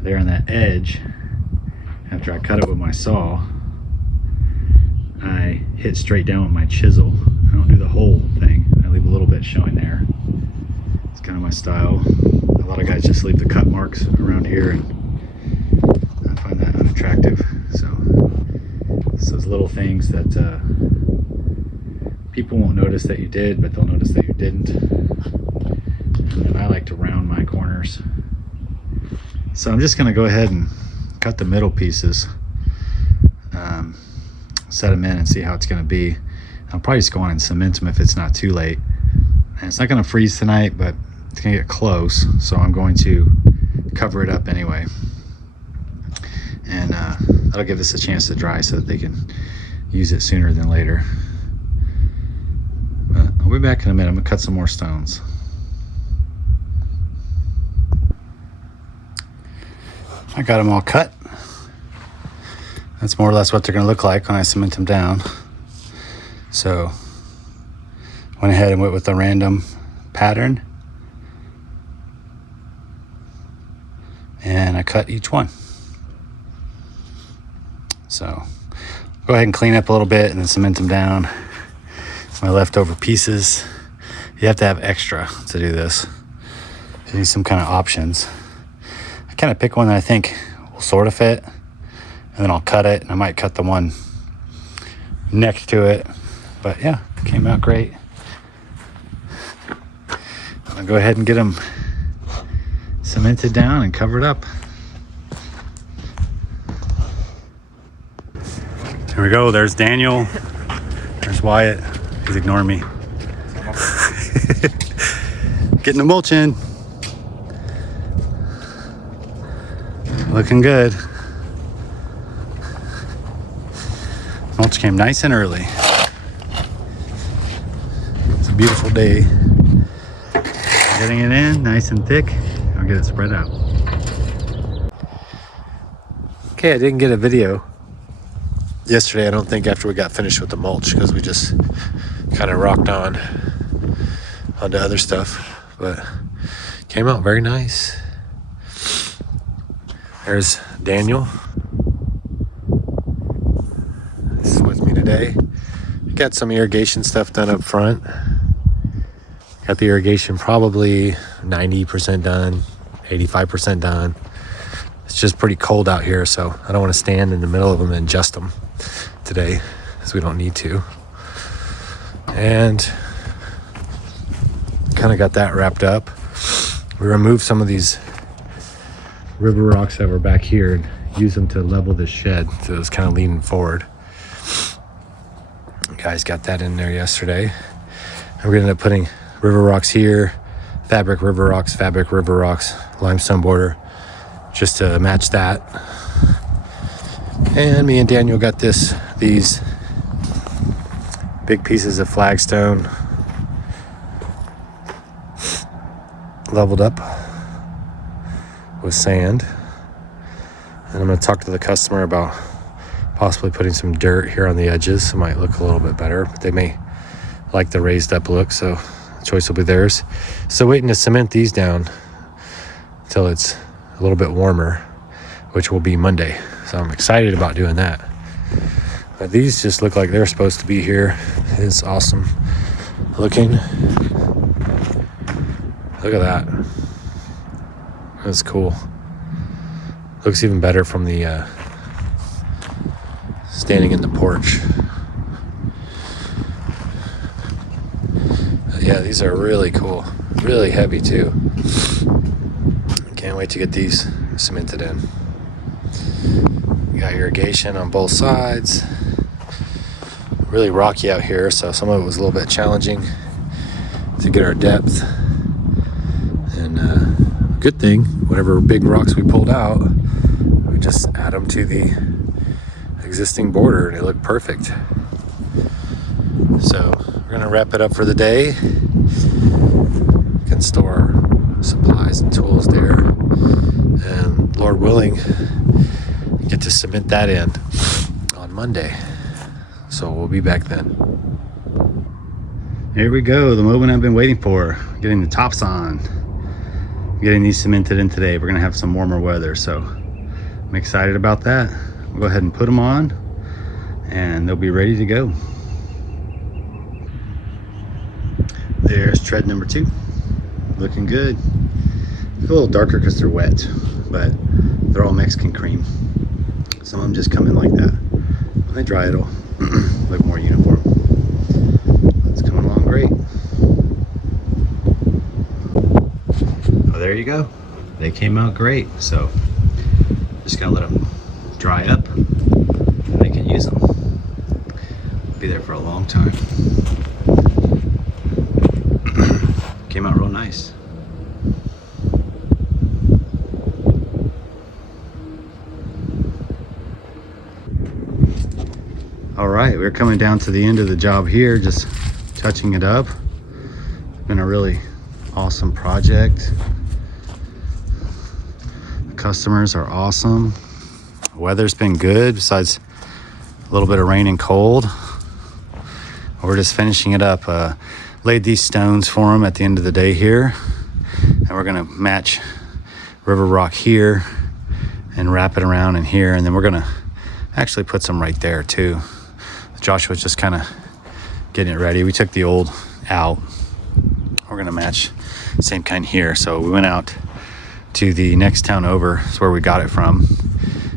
there on that edge, after I cut it with my saw, I hit straight down with my chisel. I don't do the whole thing. I leave a little bit showing there. It's kind of my style. A lot of guys just leave the cut marks around here, and I find that unattractive. So it's those little things that people won't notice that you did, but they'll notice that you didn't. And then I like to round my corners. So I'm just gonna go ahead and cut the middle pieces. Set them in and see how it's going to be. I'll probably just go on and cement them if it's not too late. And it's not going to freeze tonight, but it's going to get close, so I'm going to cover it up anyway. And that'll give this a chance to dry so that they can use it sooner than later. But I'll be back in a minute. I'm going to cut some more stones. I got them all cut. That's more or less what they're going to look like when I cement them down. So went ahead and went with a random pattern, and I cut each one. So go ahead and clean up a little bit and then cement them down. My leftover pieces, you have to have extra to do this. You need some kind of options. I kind of pick one that I think will sort of fit, and then I'll cut it, and I might cut the one next to it. But yeah, it came out great. I'll go ahead and get them cemented down and covered up. Here we go. There's Daniel. There's Wyatt. He's ignoring me. Getting the mulch in. Looking good. Mulch came nice and early. It's a beautiful day. Getting it in nice and thick. I'll get it spread out. Okay, I didn't get a video yesterday, I don't think, after we got finished with the mulch, because we just kind of rocked on onto other stuff, but came out very nice. There's Daniel. This is with me today. Got some irrigation stuff done up front. Got the irrigation probably 90% done, 85% done. It's just pretty cold out here, so I don't want to stand in the middle of them and adjust them today, because we don't need to. And kind of got that wrapped up. We removed some of these river rocks that were back here and used them to level this shed, so it was kind of leaning forward. Guys got that in there yesterday. And we're gonna end up putting river rocks here, fabric river rocks, limestone border, just to match that. And me and Daniel got these big pieces of flagstone leveled up with sand. And I'm going to talk to the customer about possibly putting some dirt here on the edges. It might look a little bit better, but they may like the raised up look, so the choice will be theirs. So waiting to cement these down until it's a little bit warmer, which will be Monday. So I'm excited about doing that. But these just look like they're supposed to be here. It's awesome looking. Look at that. That's cool. Looks even better from the standing in the porch. Yeah, these are really cool. Really heavy too. Can't wait to get these cemented in. We got irrigation on both sides. Really rocky out here, so some of it was a little bit challenging to get our depth. And good thing, whatever big rocks we pulled out, we just add them to the existing border and they look perfect. So we're gonna wrap it up for the day. Can store supplies and tools there, and Lord willing, get to cement that in on Monday. So we'll be back then. Here we go, the moment I've been waiting for, getting the tops on, getting these cemented in today. We're gonna have some warmer weather, so I'm excited about that. We'll go ahead and put them on and they'll be ready to go. There's tread number 2, looking good. A little darker because they're wet, but they're all Mexican cream. Some of them just come in like that. When they dry, it'll look more uniform. It's coming along great. Oh, there you go. They came out great. So just gotta let them dry up and they can use them. Be there for a long time. Came out real nice. All right, we're coming down to the end of the job here, just touching it up. It's been a really awesome project. The customers are awesome. The weather's been good, besides a little bit of rain and cold. We're just finishing it up. Laid these stones for them at the end of the day here. And we're gonna match river rock here and wrap it around in here. And then we're gonna actually put some right there too. Joshua's just kind of getting it ready. We took the old out. We're gonna match same kind here. So we went out to the next town over. That's where we got it from.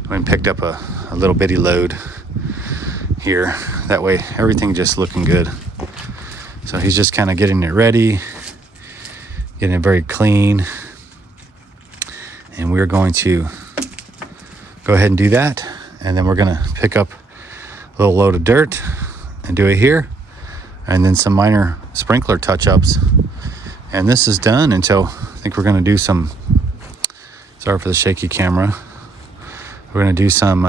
We went and picked up a little bitty load here. That way everything just looking good. So he's just kind of getting it ready, getting it very clean. And we're going to go ahead and do that. And then we're gonna pick up a little load of dirt and do it here. And then some minor sprinkler touch-ups. And this is done until, I think we're gonna do some, sorry for the shaky camera. We're gonna do some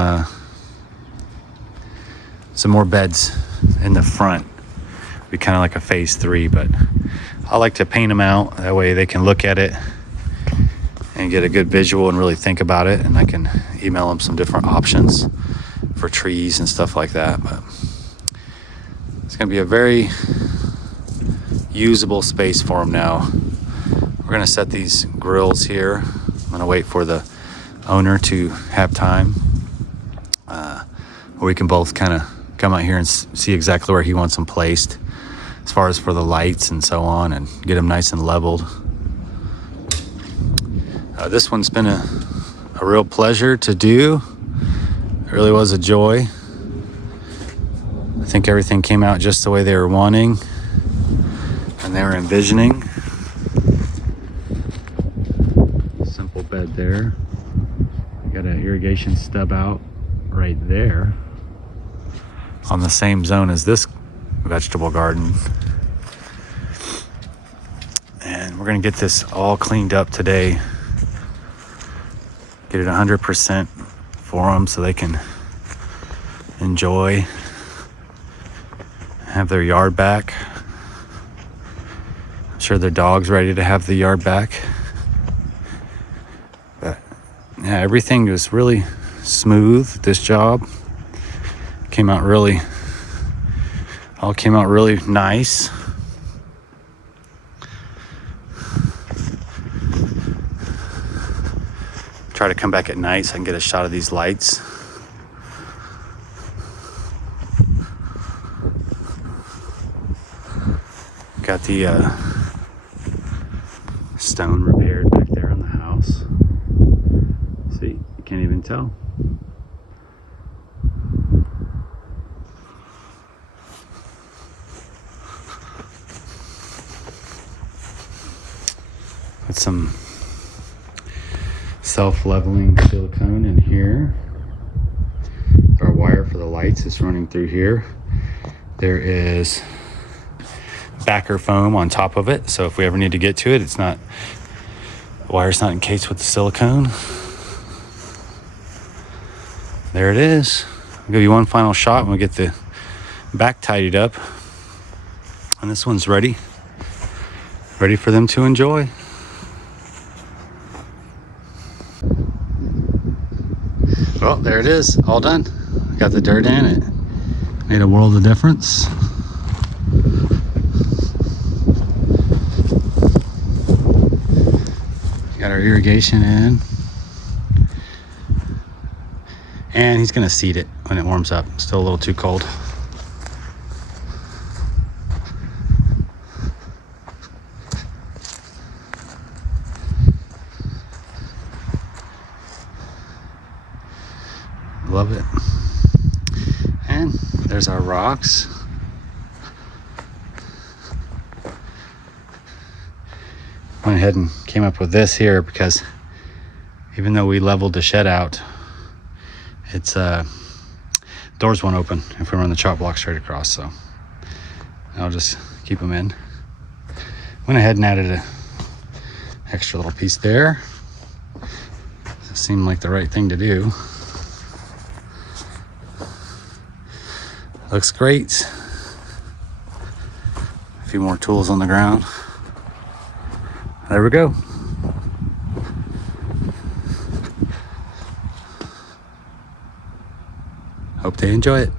more beds in the front. Be kind of like a phase 3, but I like to paint them out. That way they can look at it and get a good visual and really think about it. And I can email them some different options for trees and stuff like that. But it's gonna be a very usable space for them now. We're gonna set these grills here. I'm gonna wait for the owner to have time, where we can both kind of come out here and see exactly where he wants them placed, as far as for the lights and so on, and get them nice and leveled. This one's been a real pleasure to do. It really was a joy. I think everything came out just the way they were wanting and they were envisioning. Simple bed there. Got an irrigation stub out right there on the same zone as this vegetable garden. And we're gonna get this all cleaned up today. Get it 100% for them so they can enjoy, have their yard back. I'm sure their dog's ready to have the yard back. But yeah, everything was really smooth. This job all came out really nice. Try to come back at night so I can get a shot of these lights. Got the stone repaired back there on the house. See, you can't even tell. Put some self-leveling silicone in here. Our wire for the lights is running through here. There is backer foam on top of it, so if we ever need to get to it, the wire's not encased with the silicone. There it is. I'll give you one final shot when we get the back tidied up. And this one's ready for them to enjoy. Well, there it is, all done. Got the dirt in it. Made a world of difference. Got our irrigation in. And he's gonna seed it when it warms up. Still a little too cold. Love it. And there's our rocks. Went ahead and came up with this here because even though we leveled the shed out, it's doors won't open if we run the chop block straight across, so I'll just keep them in. Went ahead and added a extra little piece there. It seemed like the right thing to do. Looks great. A few more tools on the ground. There we go. Hope they enjoy it.